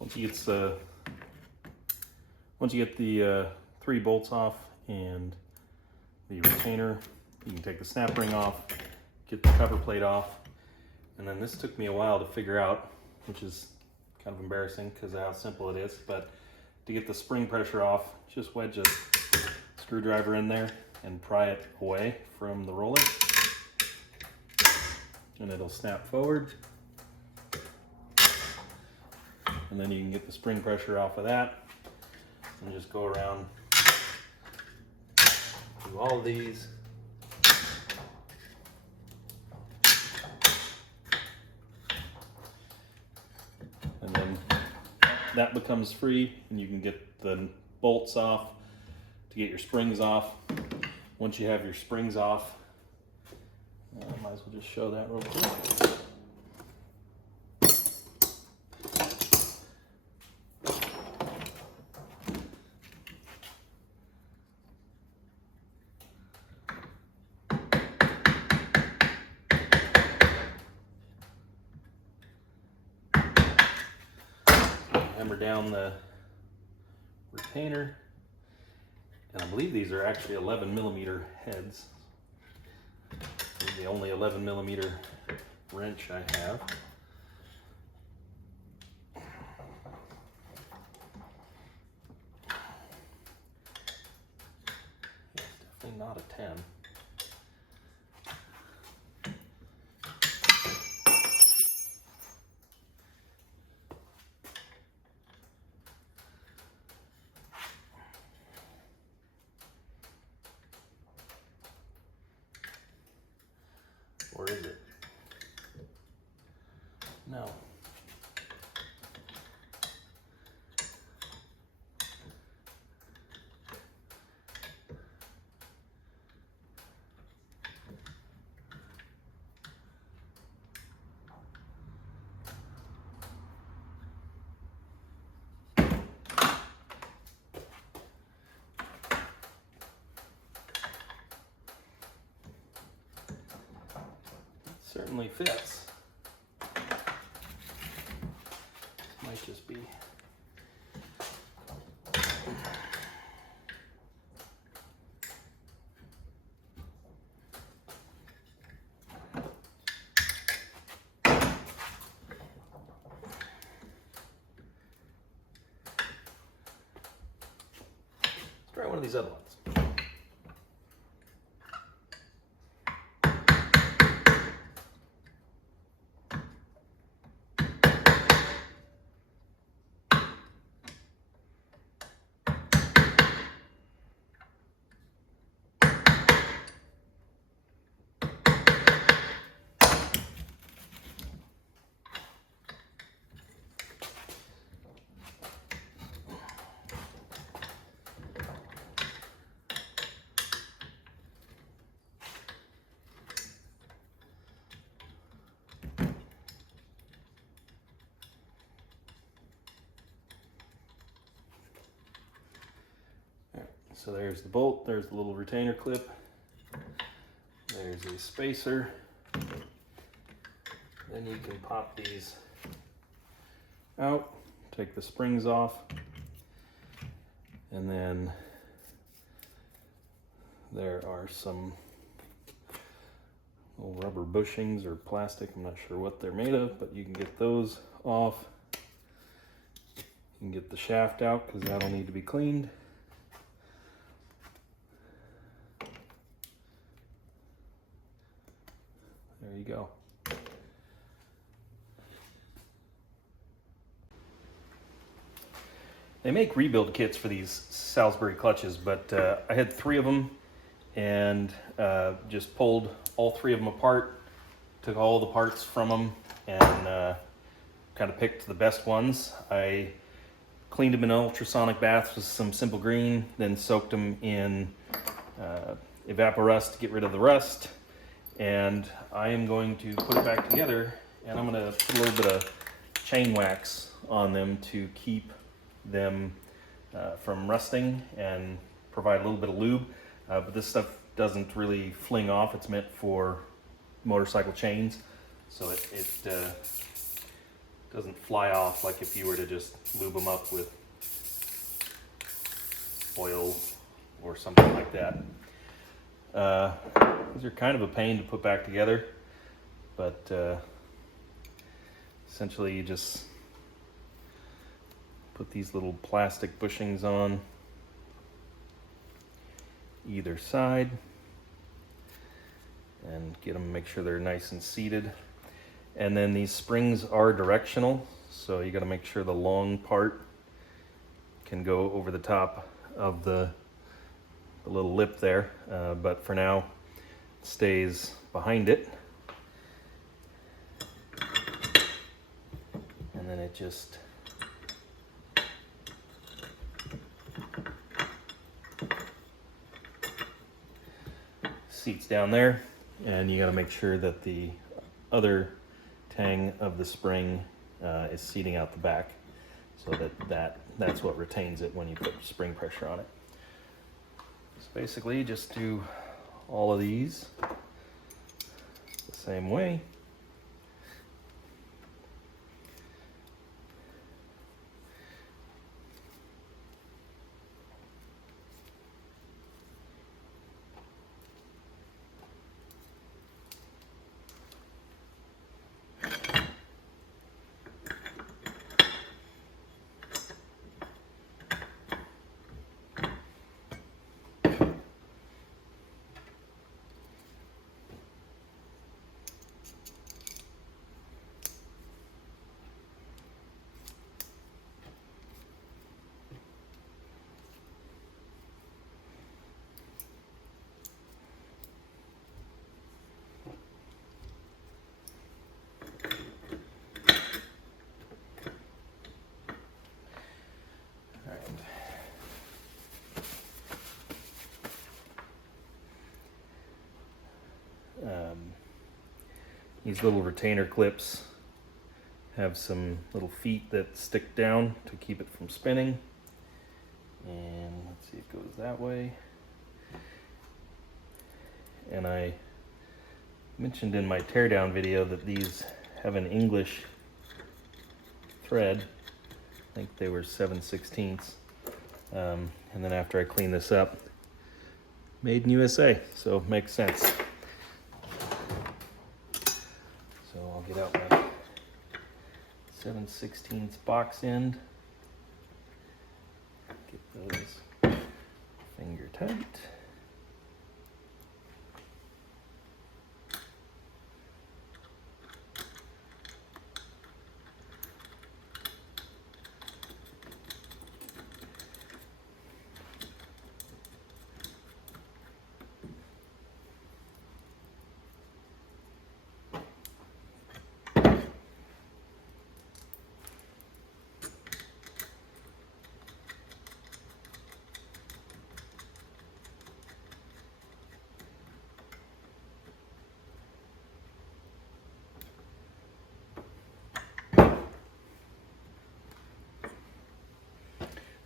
Once you get the 3 bolts off and the retainer, you can take the snap ring off, get the cover plate off, and then this took me a while to figure out, which is kind of embarrassing because of how simple it is, but to get the spring pressure off, just wedge a screwdriver in there and pry it away from the roller, and it'll snap forward. And then you can get the spring pressure off of that and just go around, do all of these. And then that becomes free and you can get the bolts off to get your springs off. Once you have your springs off, might as well just show that real quick. Hammer down the retainer, and I believe these are actually 11mm heads. This is the only 11mm wrench I have. It's definitely not a 10. Or is it? No. Certainly fits. Might just be. Let's try one of these other ones. So there's the bolt, there's the little retainer clip, there's a spacer. Then you can pop these out, take the springs off, and then there are some little rubber bushings or plastic, I'm not sure what they're made of, but you can get those off. You can get the shaft out because that'll need to be cleaned. There you go. They make rebuild kits for these Salsbury clutches, but I had 3 of them and just pulled all 3 of them apart, took all the parts from them, and kind of picked the best ones. I cleaned them in ultrasonic baths with some Simple Green, then soaked them in Evaporust to get rid of the rust. And I am going to put it back together, and I'm going to put a little bit of chain wax on them to keep them from rusting and provide a little bit of lube. But this stuff doesn't really fling off. It's meant for motorcycle chains, so it doesn't fly off like if you were to just lube them up with oil or something like that. These are kind of a pain to put back together, but essentially you just put these little plastic bushings on either side and get them, make sure they're nice and seated. And then these springs are directional, so you got to make sure the long part can go over the top of the little lip there, but for now it stays behind it, and then it just seats down there. And you got to make sure that the other tang of the spring is seating out the back, so that's what retains it when you put spring pressure on it. So basically just do all of these the same way. These little retainer clips have some little feet that stick down to keep it from spinning. And let's see, it goes that way. And I mentioned in my teardown video that these have an English thread. I think they were 7/16. And then after I clean this up, made in USA, so it makes sense. So I'll get out my 7/16 box end, get those finger tight.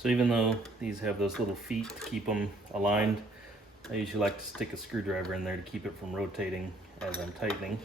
So even though these have those little feet to keep them aligned, I usually like to stick a screwdriver in there to keep it from rotating as I'm tightening.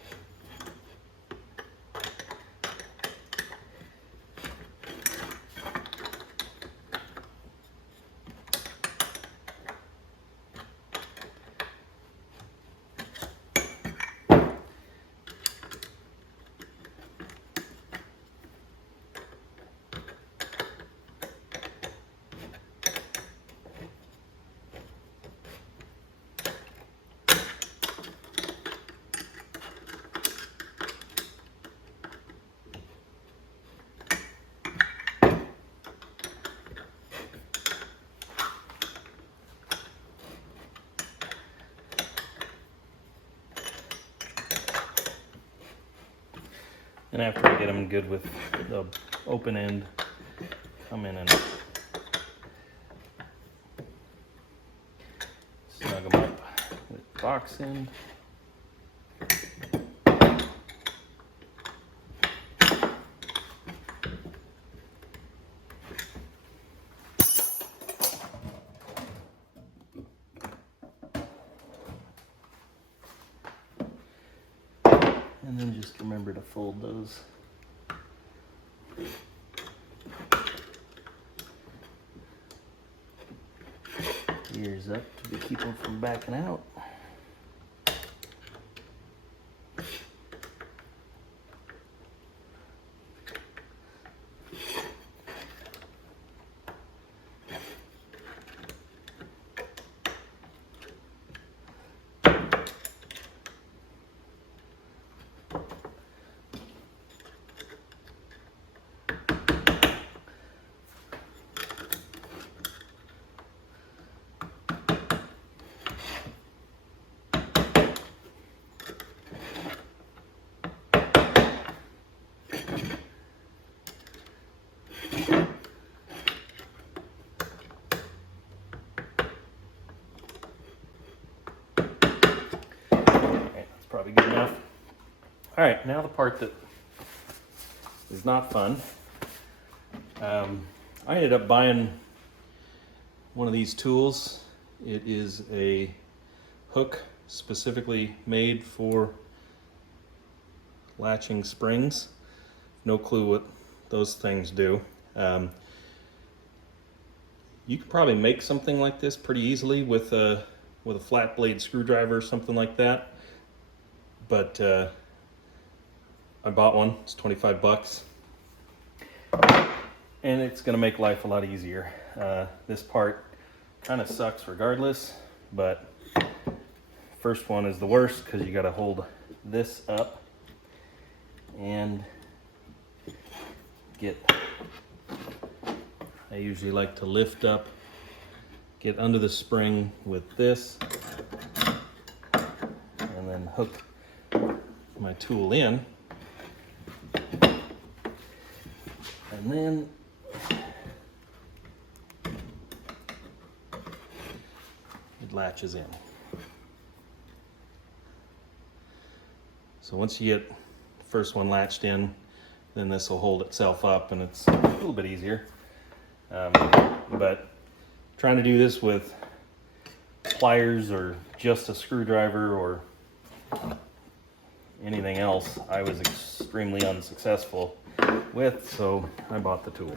And after I get them good with the open end, come in and snug them up with box end. And then just remember to fold those Gears up to keep them from backing out. Probably good enough. All right, now the part that is not fun. I ended up buying one of these tools. It is a hook specifically made for latching springs. No clue what those things do. You could probably make something like this pretty easily with a flat blade screwdriver or something like that. But I bought one. It's 25 bucks. And it's going to make life a lot easier. This part kind of sucks regardless, but first one is the worst because you got to hold this up and I usually like to lift up, get under the spring with this, and then hook my tool in, and then it latches in. So once you get the first one latched in, then this will hold itself up and it's a little bit easier. But trying to do this with pliers or just a screwdriver or anything else, I was extremely unsuccessful with, so I bought the tool.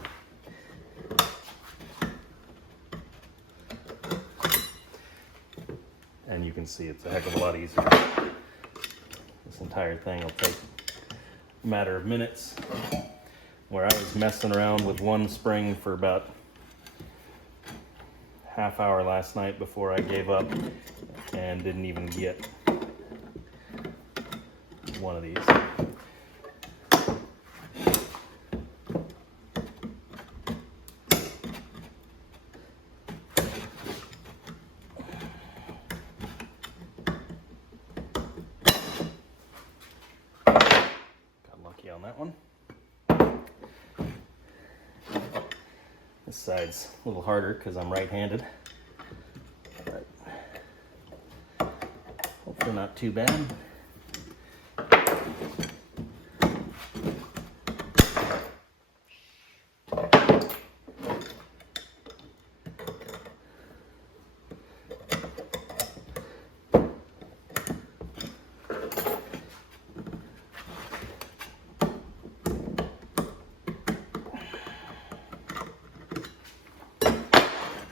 And you can see it's a heck of a lot easier. This entire thing will take a matter of minutes, where I was messing around with one spring for about half hour last night before I gave up and didn't even get one of these. Got lucky on that one. This side's a little harder because I'm right-handed, but hopefully not too bad.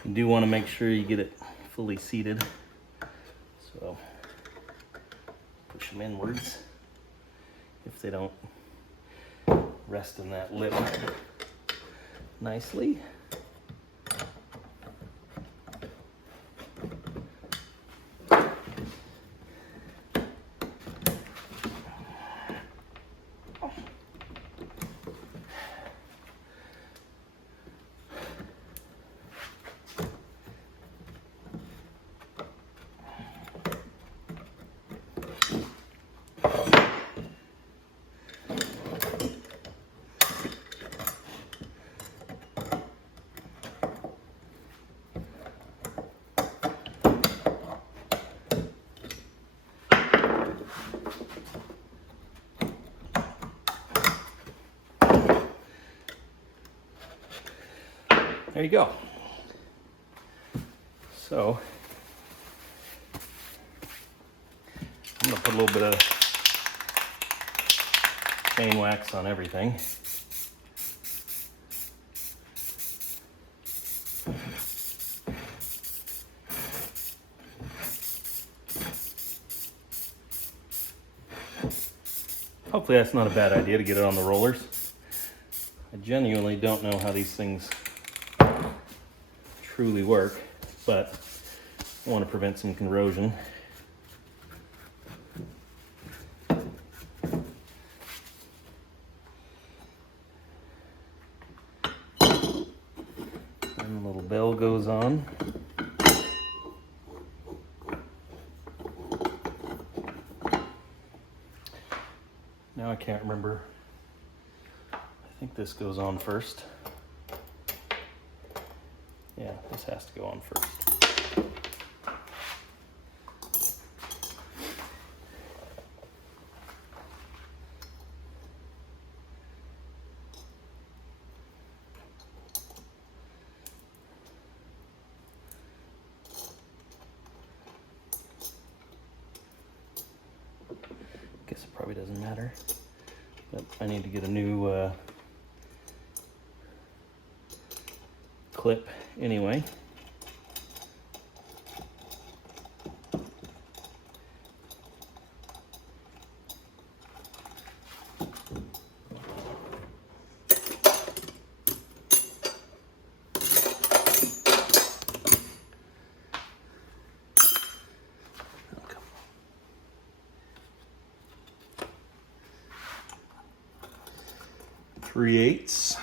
You do want to make sure you get it fully seated, so push them inwards if they don't rest in that lip nicely. There you go. So I'm gonna put a little bit of chain wax on everything. hopefully that's not a bad idea to get it on the rollers. I genuinely don't know how these things truly work, but I want to prevent some corrosion. And the little bell goes on. Now I can't remember. I think this goes on first. Yeah, this has to go on first. Guess it probably doesn't matter, but I need to get a new clip anyway. Okay. 3/8.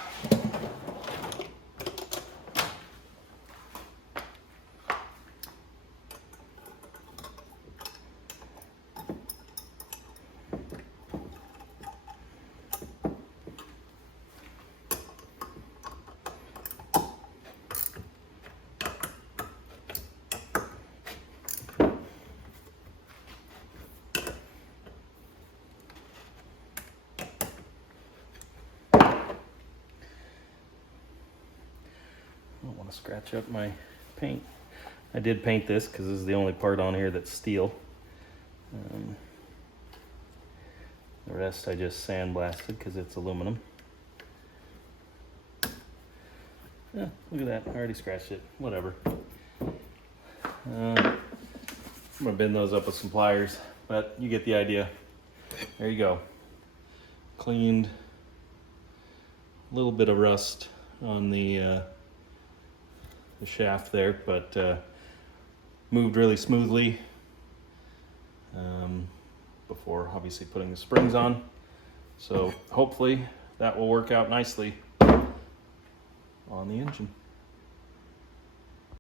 I don't want to scratch up my paint. I did paint this because this is the only part on here that's steel. The rest I just sandblasted because it's aluminum. Yeah, look at that. I already scratched it. Whatever. I'm going to bend those up with some pliers, but you get the idea. There you go. Cleaned. A little bit of rust on the shaft there, but moved really smoothly before obviously putting the springs on. So hopefully that will work out nicely on the engine.